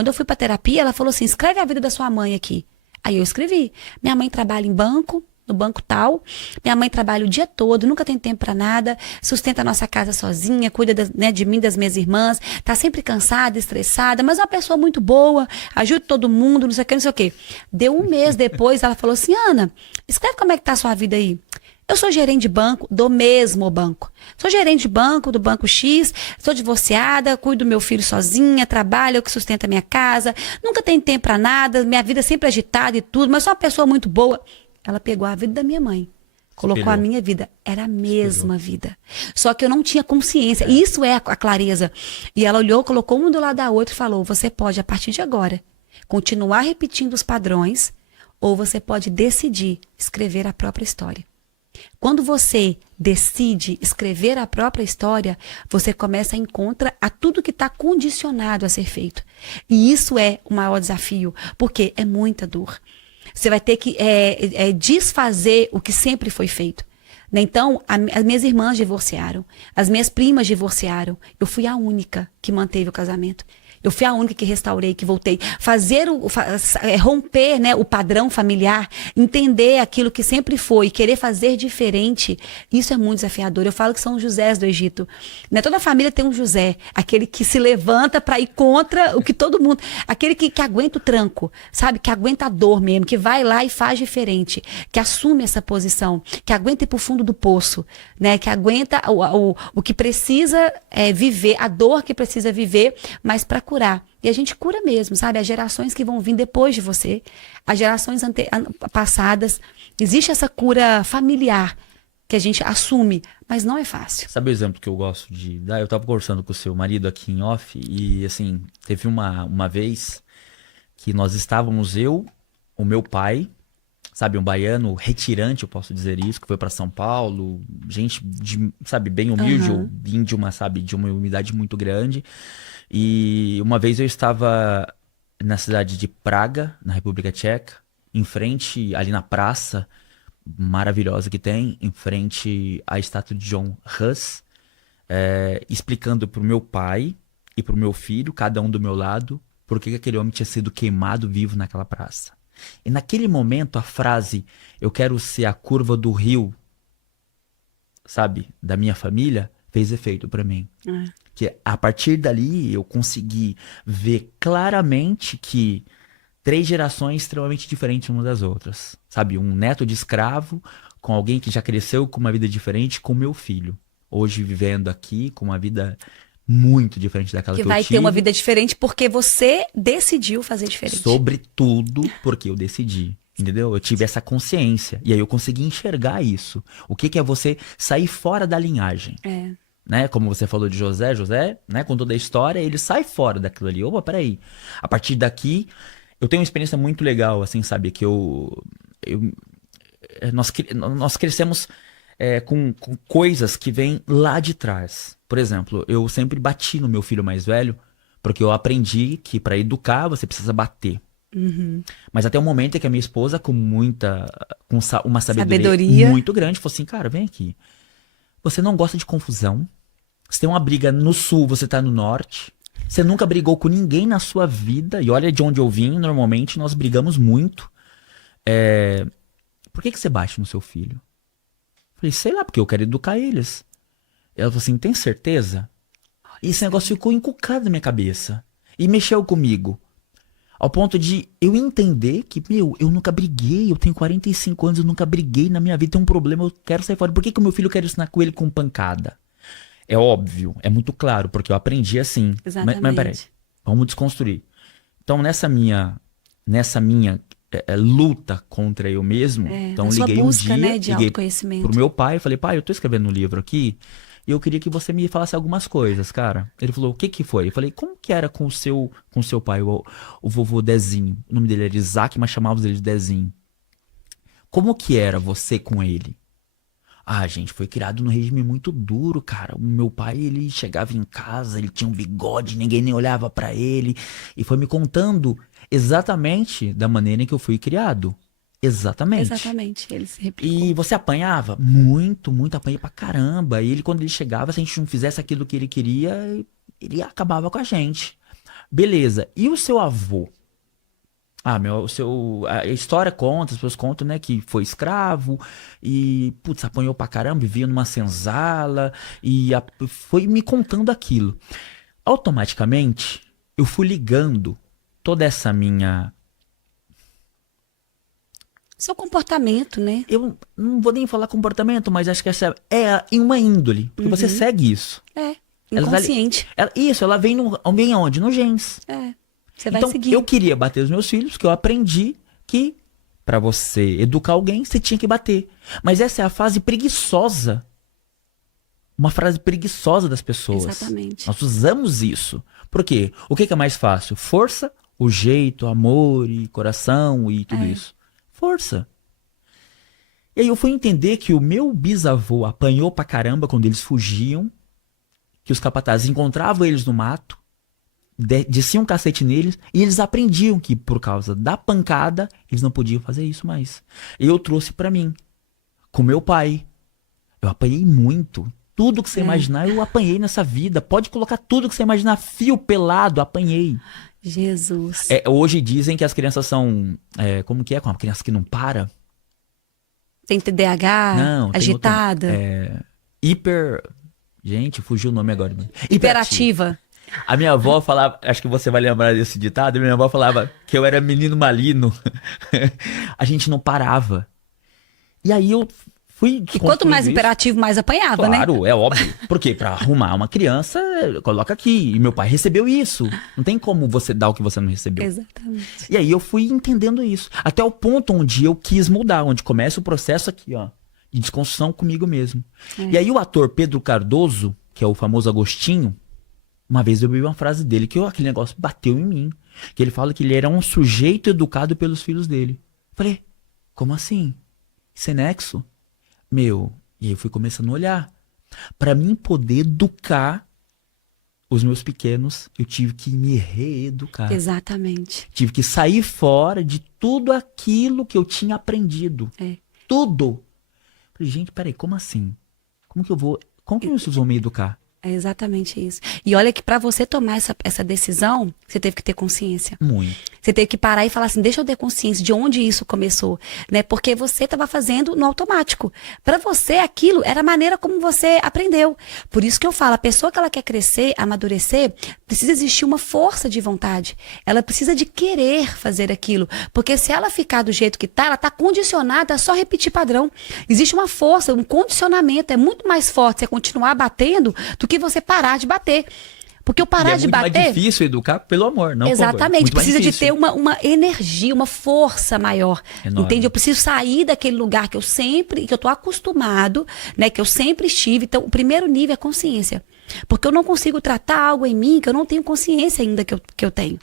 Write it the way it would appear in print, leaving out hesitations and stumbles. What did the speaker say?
Quando eu fui pra terapia, ela falou assim, escreve a vida da sua mãe aqui. Aí eu escrevi. Minha mãe trabalha em banco, no banco tal. Minha mãe trabalha o dia todo, nunca tem tempo pra nada, sustenta a nossa casa sozinha, cuida né, de mim, das minhas irmãs, tá sempre cansada, estressada, mas é uma pessoa muito boa, ajuda todo mundo, não sei o que, não sei o que. Deu um mês depois, ela falou assim, Ana, escreve como é que tá a sua vida aí. Eu sou gerente de banco, do mesmo banco. Sou gerente de banco, do banco X, sou divorciada, cuido do meu filho sozinha, trabalho, eu que sustento a minha casa, nunca tenho tempo pra nada, minha vida é sempre agitada e tudo, mas sou uma pessoa muito boa. Ela pegou a vida da minha mãe, colocou a minha vida. Era a mesma vida. Só que eu não tinha consciência. Isso é a clareza. E ela olhou, colocou um do lado da outra e falou, você pode, a partir de agora, continuar repetindo os padrões ou você pode decidir escrever a própria história. Quando você decide escrever a própria história, você começa a encontrar a tudo que está condicionado a ser feito. E isso é o maior desafio, porque é muita dor. Você vai ter que desfazer o que sempre foi feito. Né? Então, as minhas irmãs divorciaram, as minhas primas divorciaram. Eu fui a única que manteve o casamento. Eu fui a única que restaurei, que voltei. Romper, né, o padrão familiar, entender aquilo que sempre foi, querer fazer diferente, isso é muito desafiador. Eu falo que são os Josés do Egito. Né? Toda família tem um José, aquele que se levanta para ir contra o que todo mundo... Aquele que aguenta o tranco, sabe? Que aguenta a dor mesmo, que vai lá e faz diferente, que assume essa posição, que aguenta ir para o fundo do poço, né? Que aguenta o que precisa viver, a dor que precisa viver, mas para curar. E a gente cura mesmo, sabe? As gerações que vão vir depois de você, as gerações passadas, existe essa cura familiar que a gente assume, mas não é fácil. Sabe o exemplo que eu gosto de dar? Eu tava conversando com o seu marido aqui em off e, assim, teve uma vez que nós estávamos, o meu pai, sabe, um baiano retirante, eu posso dizer isso, que foi para São Paulo, gente, sabe, bem humilde, eu vim de uma umidade muito grande. E uma vez eu estava na cidade de Praga, na República Tcheca, em frente, ali na praça maravilhosa que tem, em frente à estátua de John Hus, explicando pro meu pai e pro meu filho, cada um do meu lado, por que aquele homem tinha sido queimado vivo naquela praça. E naquele momento a frase, eu quero ser a curva do rio, sabe, da minha família, fez efeito para mim. Que a partir dali eu consegui ver claramente que 3 gerações extremamente diferentes umas das outras. Sabe, um neto de escravo com alguém que já cresceu com uma vida diferente, com meu filho. Hoje vivendo aqui com uma vida muito diferente daquela que eu tive. Que vai ter uma vida diferente porque você decidiu fazer diferente. Sobretudo porque eu decidi. Entendeu? Eu tive essa consciência. E aí eu consegui enxergar isso. O que é você sair fora da linhagem. Né? Como você falou de José, né? Com toda a história, ele sai fora daquilo ali. Opa, peraí. A partir daqui, eu tenho uma experiência muito legal, assim, sabe? Que nós crescemos com coisas que vêm lá de trás. Por exemplo, eu sempre bati no meu filho mais velho, porque eu aprendi que para educar você precisa bater. Mas até o momento em que a minha esposa, com uma sabedoria muito grande, falou assim, cara, vem aqui. Você não gosta de confusão. Você tem uma briga no sul, você tá no norte. Você nunca brigou com ninguém na sua vida. E olha de onde eu vim, normalmente nós brigamos muito. Por que você bate no seu filho? Eu falei, sei lá, porque eu quero educar eles. Ela falou assim, tem certeza? E esse negócio ficou encucado na minha cabeça. E mexeu comigo. Ao ponto de eu entender que, eu nunca briguei, eu tenho 45 anos, eu nunca briguei na minha vida, tem um problema, eu quero sair fora. Por que o meu filho quer ensinar com ele com pancada? É óbvio, é muito claro, porque eu aprendi assim. Exatamente. Mas peraí, vamos desconstruir. Então, nessa minha luta contra eu mesmo, então liguei busca, um dia, né, de liguei autoconhecimento. pro meu pai e falei, pai, eu tô escrevendo um livro aqui, e eu queria que você me falasse algumas coisas, cara. Ele falou, o que foi? Eu falei, como que era com o seu pai, o vovô Dezinho? O nome dele era Isaac, mas chamávamos ele de Dezinho. Como que era você com ele? Ah, gente, foi criado num regime muito duro, cara. O meu pai, ele chegava em casa, ele tinha um bigode, ninguém nem olhava pra ele. E foi me contando exatamente da maneira em que eu fui criado. Exatamente. Exatamente, ele se replicou. E você apanhava? Muito, apanhei pra caramba. E ele, quando ele chegava, se a gente não fizesse aquilo que ele queria, ele acabava com a gente. Beleza. E o seu avô? A história conta, as pessoas contam, né, que foi escravo e, putz, apanhou pra caramba, vivia numa senzala e foi me contando aquilo. Automaticamente, eu fui ligando toda essa minha... Seu comportamento, né? Eu não vou nem falar comportamento, mas acho que essa é em uma índole, porque você segue isso. É, Ela tá ali- inconsciente. ela vem, vem aonde? No genes. É, você vai Então, seguir. eu queria bater os meus filhos, porque eu aprendi que pra você educar alguém, você tinha que bater. Mas essa é a fase preguiçosa. Uma frase preguiçosa das pessoas. Exatamente. Nós usamos isso. Por quê? O que é mais fácil? Força, o jeito, amor e coração e tudo isso. Força. E aí eu fui entender que o meu bisavô apanhou pra caramba quando eles fugiam, que os capatazes encontravam eles no mato, desciam um cacete neles, e eles aprendiam que por causa da pancada, eles não podiam fazer isso mais. E eu trouxe pra mim, com meu pai. Eu apanhei muito. Tudo que você imaginar, eu apanhei nessa vida. Pode colocar tudo que você imaginar, fio pelado, apanhei. Jesus. Hoje dizem que as crianças são... como que é? Com uma criança que não para? Tem TDAH, Não, tem agitada, hiper... Gente, fugiu o nome agora. hiperativa. A minha avó falava, acho que você vai lembrar desse ditado, minha avó falava que eu era menino malino. A gente não parava. E aí eu fui... E quanto mais isso. hiperativo, mais apanhava, né? Claro, é óbvio. Porque pra arrumar uma criança, coloca aqui. E meu pai recebeu isso. Não tem como você dar o que você não recebeu. Exatamente. E aí eu fui entendendo isso. Até o ponto onde eu quis mudar, onde começa o processo aqui, ó, de desconstrução comigo mesmo. E aí o ator Pedro Cardoso, que é o famoso Agostinho, uma vez eu vi uma frase dele, que aquele negócio bateu em mim. Que ele fala que ele era um sujeito educado pelos filhos dele. Falei, como assim? Isso é nexo? Meu, e aí eu fui começando a olhar. Pra mim poder educar os meus pequenos, eu tive que me reeducar. Exatamente. Tive que sair fora de tudo aquilo que eu tinha aprendido. Tudo. Falei, gente, peraí, como assim? Como que vocês vão me educar? É exatamente isso. E olha que pra você tomar essa decisão, você teve que ter consciência. Muito. Você teve que parar e falar assim, deixa eu ter consciência de onde isso começou, né? Porque você estava fazendo no automático. Para você, aquilo era a maneira como você aprendeu. Por isso que eu falo, a pessoa que ela quer crescer, amadurecer, precisa existir uma força de vontade. Ela precisa de querer fazer aquilo. Porque se ela ficar do jeito que tá, ela tá condicionada a só repetir padrão. Existe uma força, um condicionamento. É muito mais forte você continuar batendo do que você parar de bater. Porque o parar de bater... É muito mais difícil educar pelo amor, não exatamente, por precisa de ter uma energia, uma força maior, enorme. entende? Eu preciso sair daquele lugar que eu tô acostumado, né, que eu sempre estive. Então, o primeiro nível é consciência, porque eu não consigo tratar algo em mim que eu não tenho consciência ainda que eu tenho.